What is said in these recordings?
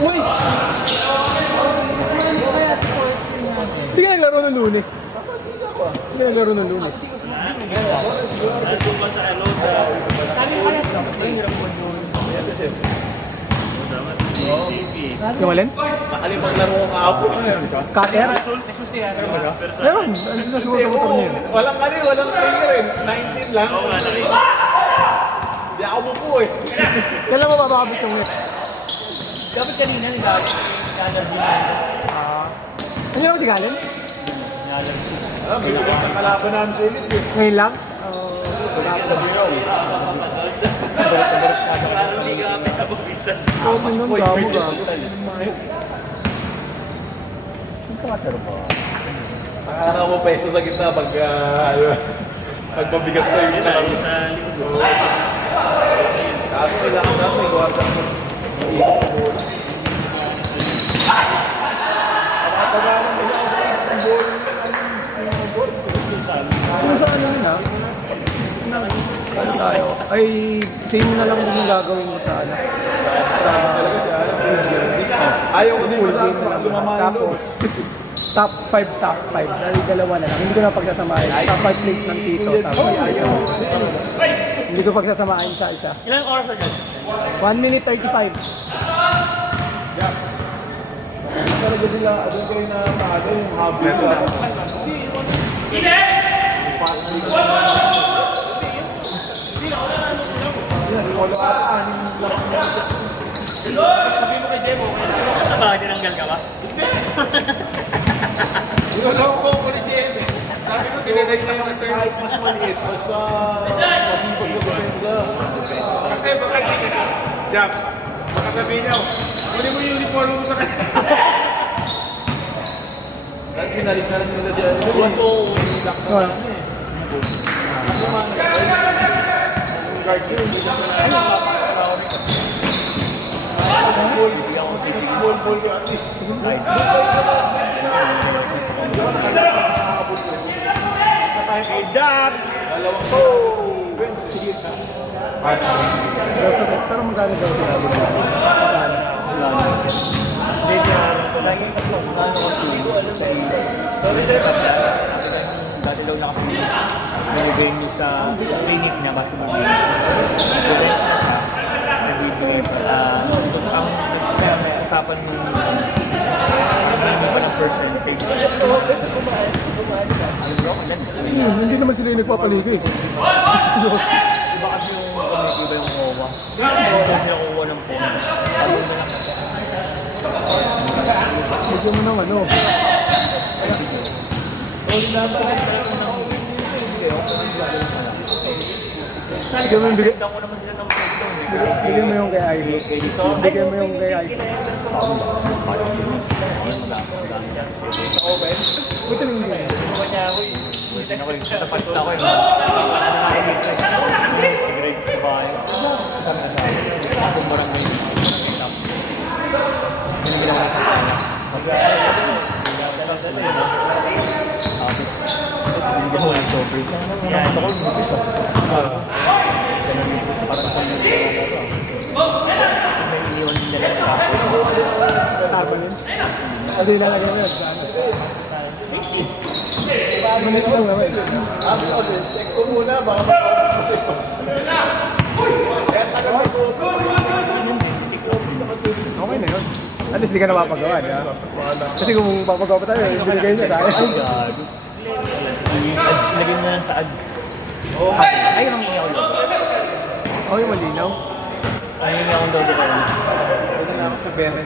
Uy! Hindi ka naglaro ng Lunes. Hindi ka naglaro ng Lunes. Yung alin? Makalimang laro ko kahapon. Cutter? Meron. Ano sa siguro sa motor niya? Walang walang player eh. 19 lang. Hindi ako buko eh. Kailan mo bababot yung net? Dapat kanina nag-allergy na. Ano yung si Galen? Binugot ang kalaban namin sa init eh. Ngayon lang? Oo, nung gamo gago. Nakakaraw mo peso sa gitna pag pagpabigat na yung tayo. Kaso kailangan na may guarda mo. Ano sa ano yun ano tayo? Ay, same na lang din yung gagawin mo sa ano. Ayaw ko din masama. Sumama yung loob. Top 5, top 5. Dahil dalawa na lang. Hindi ko na pagsasamahin. Top 5 plates ng Tito. Tapos ayaw. Hindi ko pagsasamahin sa isa. Ilang oras na dyan? 1 minute 35. Talaga sila, doon kayo na maaga yung habit sa Sabi mo kay Jemo, sa bahay tinanggal ka ba? Yung ko ni JM eh. Sabi ko, tinanay na yung kahit mas maliit. Basta masipag mo sa penda. Kasi baka Jobs, baka sabihin niya, kunin mo yung uniform mo sa kanya. Dahil pinalit na rin nila siya. Buwan ko, lock na lang eh. Yung guard ko, hindi na siya ball ko at least. Hey, Dad! Pero magkano daw sila? Hindi niya, lagi sa vlog, ano kasi, sorry sir, dati daw na kasi nilagay niyo sa clinic niya, basketball clinic. Sa video, may usapan yung ano pa ng person, Facebook. Hindi naman sila yung nagpapaligo eh. Iba kasi yung iba yung OWA. Hindi sila kukuha ng phone. Bigyan mo ng ano. Bigyan mo yung bigyan. Bigyan mo yung kay Ivy. Bigyan mo yung kay Ivy. Buti lang hindi. Tapat na ako yun. Grade sa bahay. Ako marang may binigyan ako sa kanya. Binigyan ko ng sobre. Yan. Ito ko bukis ako. Parang sa mga may iniwan nila sa Tapa yun. Ano yung lalagyan mo yun? Manit lang naman. Check ko muna, baka makapagpapos. Okay na yun. At least di ka napapagawa, di ba? Kasi kung papagawa pa tayo, binigay niya tayo. Ay, God. Lagyan na lang sa ads. Ay, yung mga ako doon. Okay, malinaw. Ay, yung ako doon ko. Pwede na ako sa beren.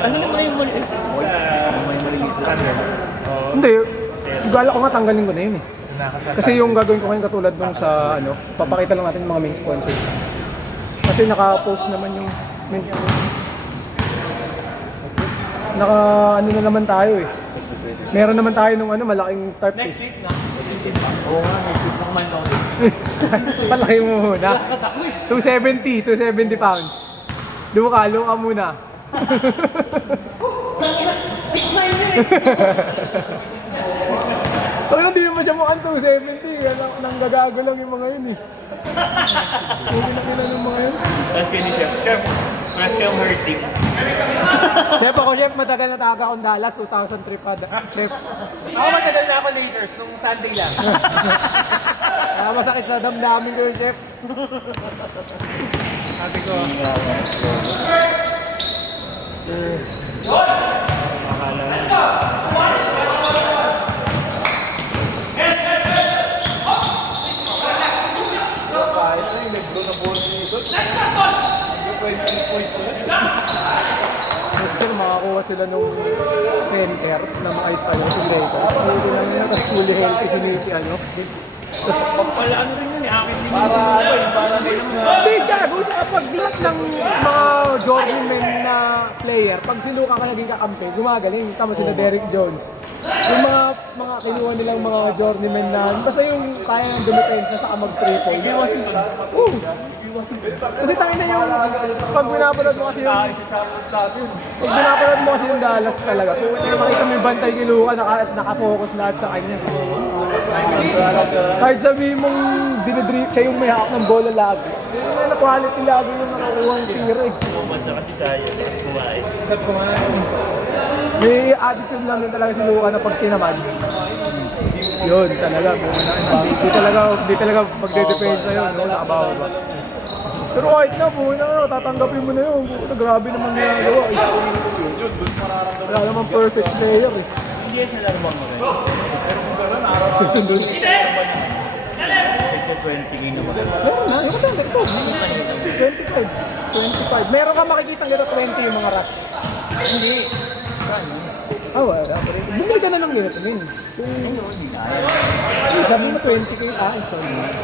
Ano naman yung mali? May maliit lang. Hindi, gala ko nga tanggalin ko na yun eh. Kasi yung gagawin ko ngayon katulad nung sa ano, papakita lang natin yung mga main sponsor. Kasi naka-post naman yung naka ano na naman tayo eh. Meron naman tayo nung ano, malaking tarp eh. Next week na. Oo nga, next week naman daw. Palaki mo muna. 270 pounds. Dumukalo ka muna. 6'9" yun eh. Hindi naman pa siya mukhang 270. Nang gagago lang yung mga yun eh. Hindi na kailan yung mga yun. Tapos kayo ni Chef. Chef, mas kayong hurting. Chef ako, chef, matagal na taga akong Dallas, 2003 pa. Chef. Ako matagal na ako Lakers nung Sunday lang. Masakit sa damdamin ko yung chef. Sabi ko. Kahit na yung nag-blow na ball dito. 20 points ko na. Gusto makakuha sila nung center na maayos kayo si Lakers. Hindi lang yun, tapos fully healthy si ano. Pagpala ano rin yun eh, akin din. Para ano, yung parang base na... Hindi ka, gusto kapag lahat ng mga journeyman na player, pag si Luka ka naging kakampi, gumagaling. Tama sila Derrick Jones. Yung mga kinuha nilang mga journeyman na, basta yung kaya ng dumipensa sa mag-triple. Kay Washington. Oo. Kasi tayo na yung, pag pinapanood mo kasi yung, pag pinapanood mo kasi yung Dallas talaga, kung makita mo yung bantay kay Luka, nakafocus lahat sa kanya. Kahit sabihin mong dinidrip siya yung may hawak ng bola lagi. Yung na quality lagi yung nakakuha ng tira eh. Bumanda kasi sa'yo, tapos kumain. Sarap kumain. May attitude lang din talaga si Luka na pag tinaman. Yun talaga. Hindi talaga magde-depensa yun. No? Nakabawa ba? Pero kahit na po, tatanggapin mo na yun. Grabe naman ginagawa. Wala naman perfect player eh. Hindi yan sila lumang mo rin. Susundun. 20 game naman. Meron na, yung maganda ito. 25. Meron ka makikita nito 20 yung mga rush. Hindi. Wala. Bumili ka na ng ganito, min. Sabi mo 20k, installment.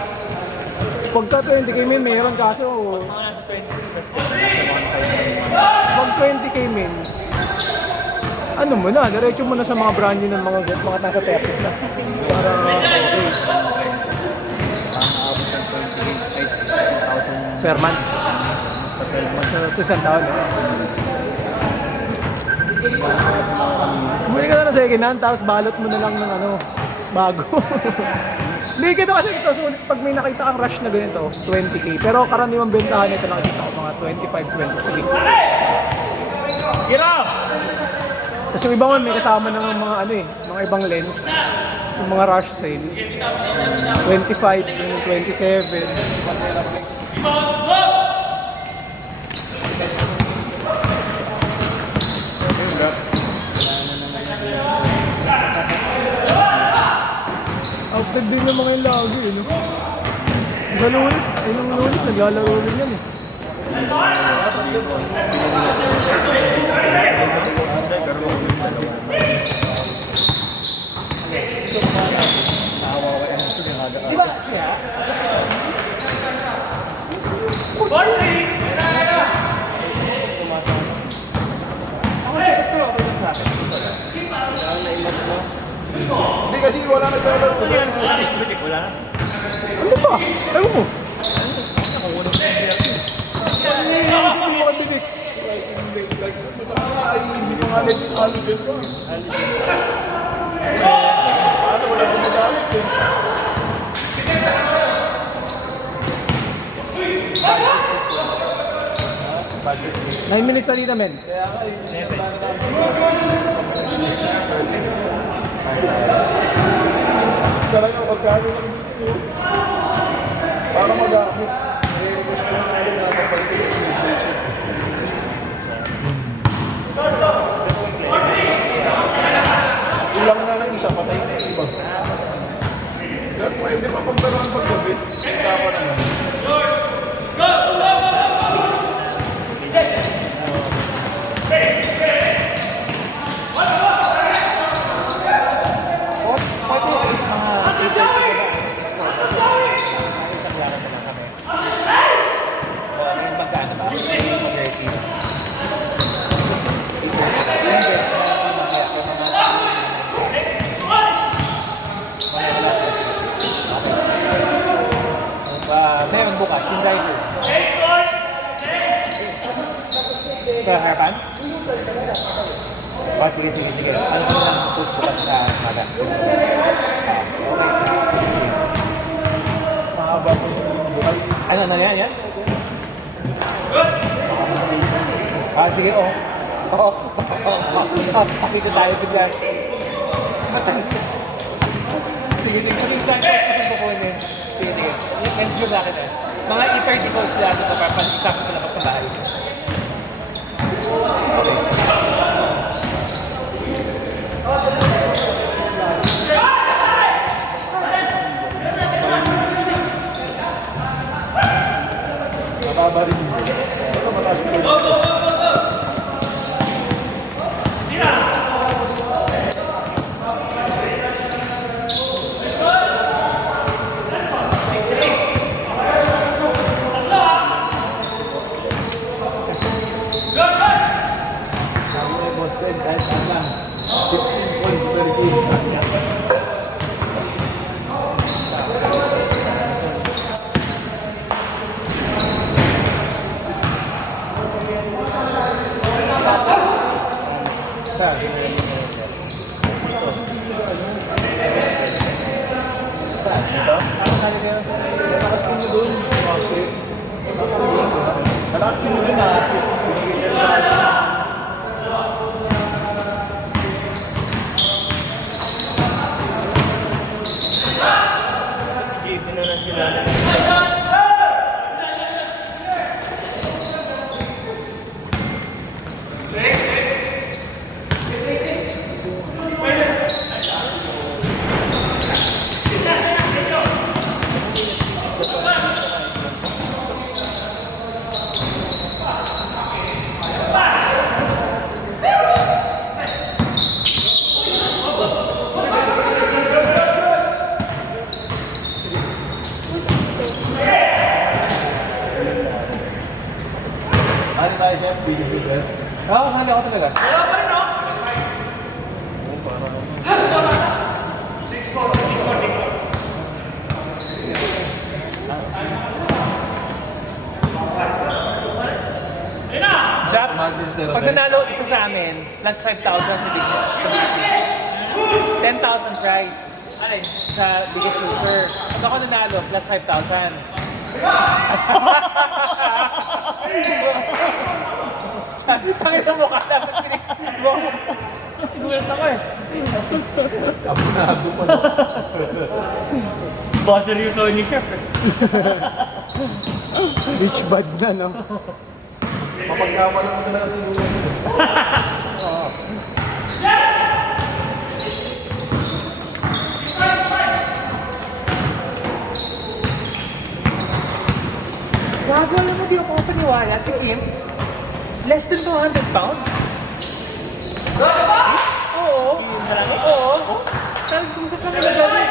Pagka 20k, min, meron kaso. Mga nasa 20 plus ka. Pag 20k, min, ano mo na, diretso mo na sa mga brand new ng mga nasa 30 na. Para okay. Aabot ng 20 game kahit 2,000 Per month. sa 12 months. Sa isang taon. Bumili ka na ng second hand, tapos balot mo na lang ng ano, bago. Hindi ka kasi ito, sulit pag may nakita kang rush na ganito, 20k. Pero karaniwang bentahan nito nakikita ko mga 25, 23. Get up! Tapos yung ibang may kasama ng mga ano eh, mga ibang lens. Yung mga rush sale. 25, yung 27. Outfit din ng mga yung lagi eh, no? Sa Lunes, nung Lunes, naglalaro rin yan eh. Hindi kasi wala naglalaro. Wala na. Ano ba? Ewan mo. Ano ba dikit? Hindi ko nga legit halos dito. Ano, wala gumagamit eh. Budget. 9 minutes na dito, men. Talaga magkano lang dito. Para magamit. I-request ko na rin na kapatid. Ilang na lang isa, patay na yung iba. Pwede pa pagdaroan paggabi. Tama naman. Meron bukas, yung driver. Kaya harapan? Sige. Ano ko lang bukas na maga? Okay. Ano na yan? Ah, sige, oh. Oo. Pakita tayo bigla. Sige, pag-exam ko po niya. Sige. Medyo sa akin eh. Mga e-30 calls lang ito para pag-exam ko lang sa bahay. Mababa rin yun. Ito mataas ko. Sabi ni Boss Ben, kahit saan lang. 15 points per game. Malakas ko mo dun. Malakas ko mo dun Sige, na sila. Ano tayo siya? Speedy siya. Oo, hali ako talaga. Jack, pag nanalo isa sa amin, plus 5,000 sa big 10,000 prize. Alin? Sa biggest loser. Pag ako nanalo, plus 5,000. Pakita mo ka, dapat pinigil mo. Sigulat ako eh. Abunado pa. Baka seryoso ni Chef eh. Beach bad na, no? Mapagkama naman talaga siguro. Gago, alam mo, di ako paniwala. Si Kim, less than 200 pounds? Oo. Oo. Sabi ko sa kanila gawin.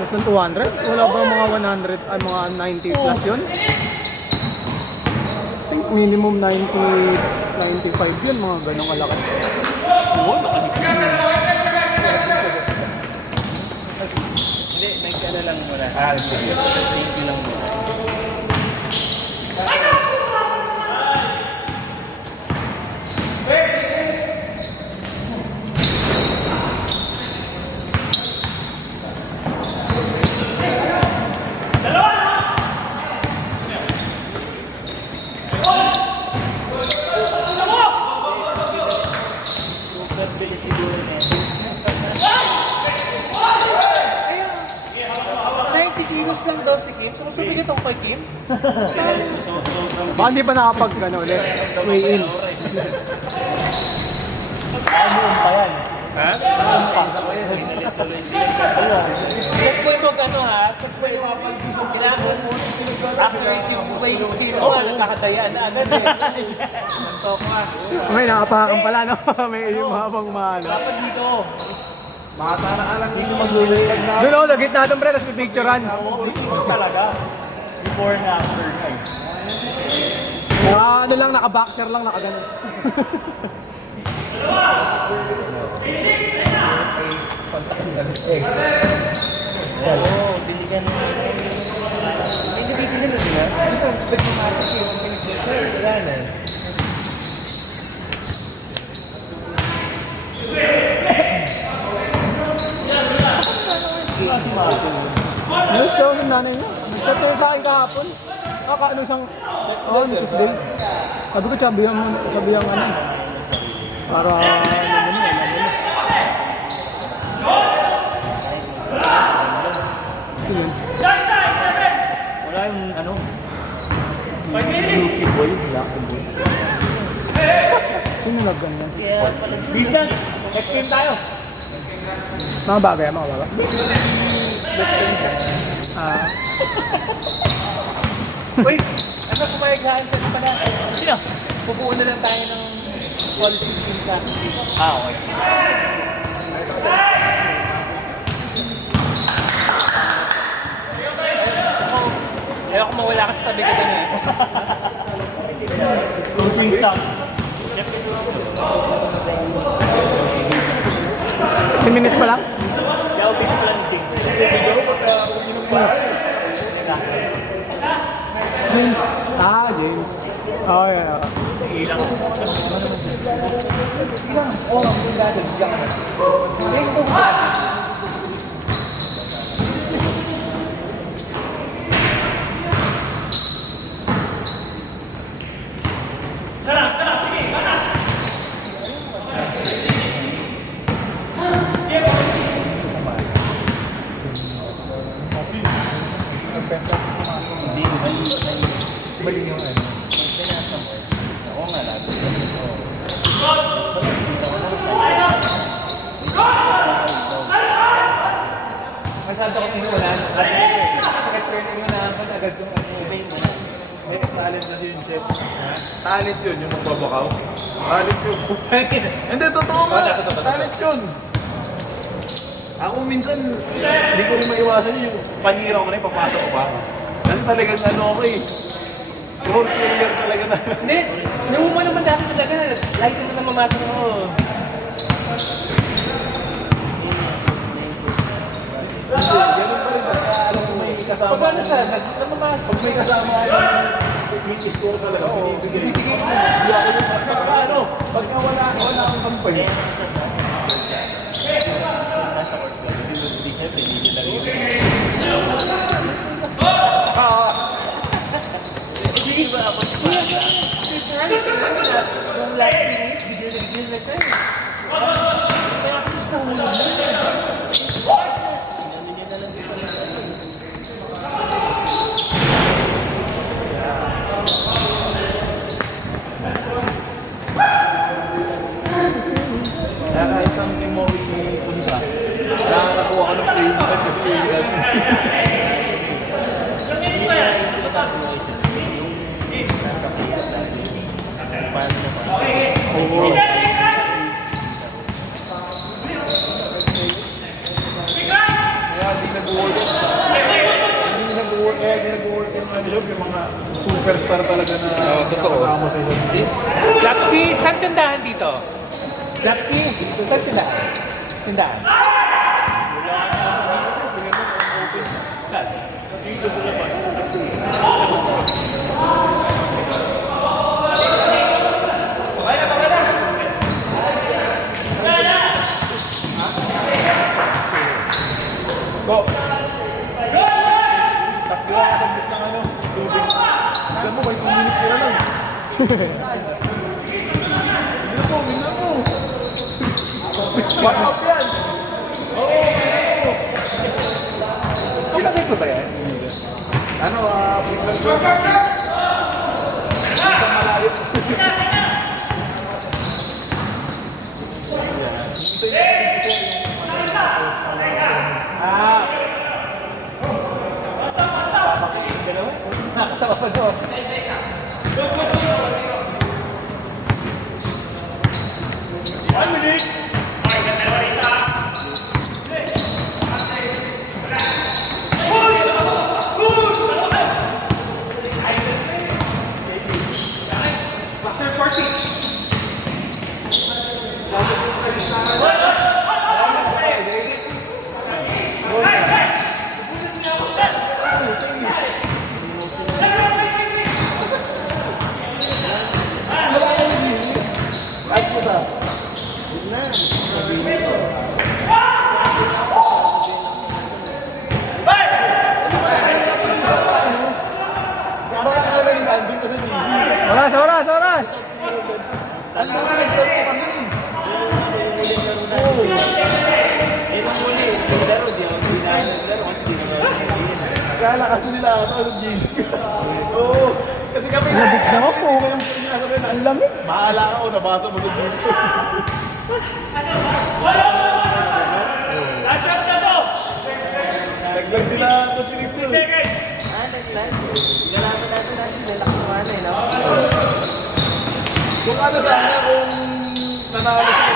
Mas ng 200? Wala ba mga 100, ay mga 90 plus yun? I think minimum 90, 95 yun, mga ganong kalaki. Oo, nakalimutan. Hindi, may ano lang muna. Ah, sige. Thank you lang muna. Kilos lang daw si Kim. So, gusto mo ito kay Kim? Baka hindi pa nakapag, ano, ulit, weigh in. Ano pa yan? Ha? Check mo yung ano ha? Check mo yung kailangan mo. After yung weight scale ko, nakakadayaan na agad eh. Nantok ka. May nakapakan pala, no? May yung habang mahalo. Dapat dito. Mata na alang dito maglulay na. Doon, oh, gitna doon, pre, tapos pipicturean. Talaga. Before and after guys. Ano lang, naka-boxer lang, nakaganon. Oo, binigyan mo. Hindi bibigyan mo sila. Ito, ba't pumatak yung pinag-check? Wala na. Ano siya yung nanay niya? Nag-chat niya sa akin kahapon. Ano siyang... Oo, Mrs. Day. Sabi ko, sabihan ano. Para alam mo na. Sige. Wala yung ano. Lucky boy, lucky boy. Sino nag-ganyan? Bisan, next game tayo. Mga bagay, mga bagay. Uy, ano kumayaglaan sa pala? Sino? Pupuo na lang tayo ng quality team ka. Okay. Ayaw ko mawala ka sa tabi ko doon eh. Coaching staff. 10 minutes pa lang? Yaw, big planting. James. James. Oh, yeah. Ilang. Balik yung ano. Oo nga natin. Masyado ko inuulan. Sakit ko yung inuulan ko agad yung may talent na din set. Talent yun, yung magbabakaw. Talent yun. Hindi, totoo nga. Talent yun. Ako minsan, hindi ko rin maiwasan yung panira ko na yung papasok ko pa. Kasi talagang ano ako eh. Role player talaga na. Hindi, naman mo naman dati talaga. Lagi naman na mamasok ako. Ganun pa rin pagka alam mo may kasama. Pag ano siya, nagmamasok. Pag may kasama yung score talaga, binibigay. Hindi ako yung pagka ano, pagka wala akong company. Hindi ba ako? Yung last minute, bigyan na siya. Kaya kahit sa mga mo punta, nakakakuha ko ng free moment kasi yung mga superstar talaga na kasama sa isang team. Lapski, saan tindahan dito? Lapski, saan tindahan? Tindahan? Dito sa labas. Go! Takbo ka sa gitna ng ano, tubig. Saan mo, may 2 minutes sila lang. Bigla mo. Back up yan! Ilang ito ba yan? Ano, Prince George? Isang malayo. Nakatawa pa doon. Kaya kasi nila ako sa GC. Oo. Kasi kami Lamig na ako. Ang lamig. Bahala ako, nabasa mo sa GC. Naglag nila ito si Nico. Naglag. Nalaman natin na sila lakas naman eh, no? Kung ano sana kung nanalo sila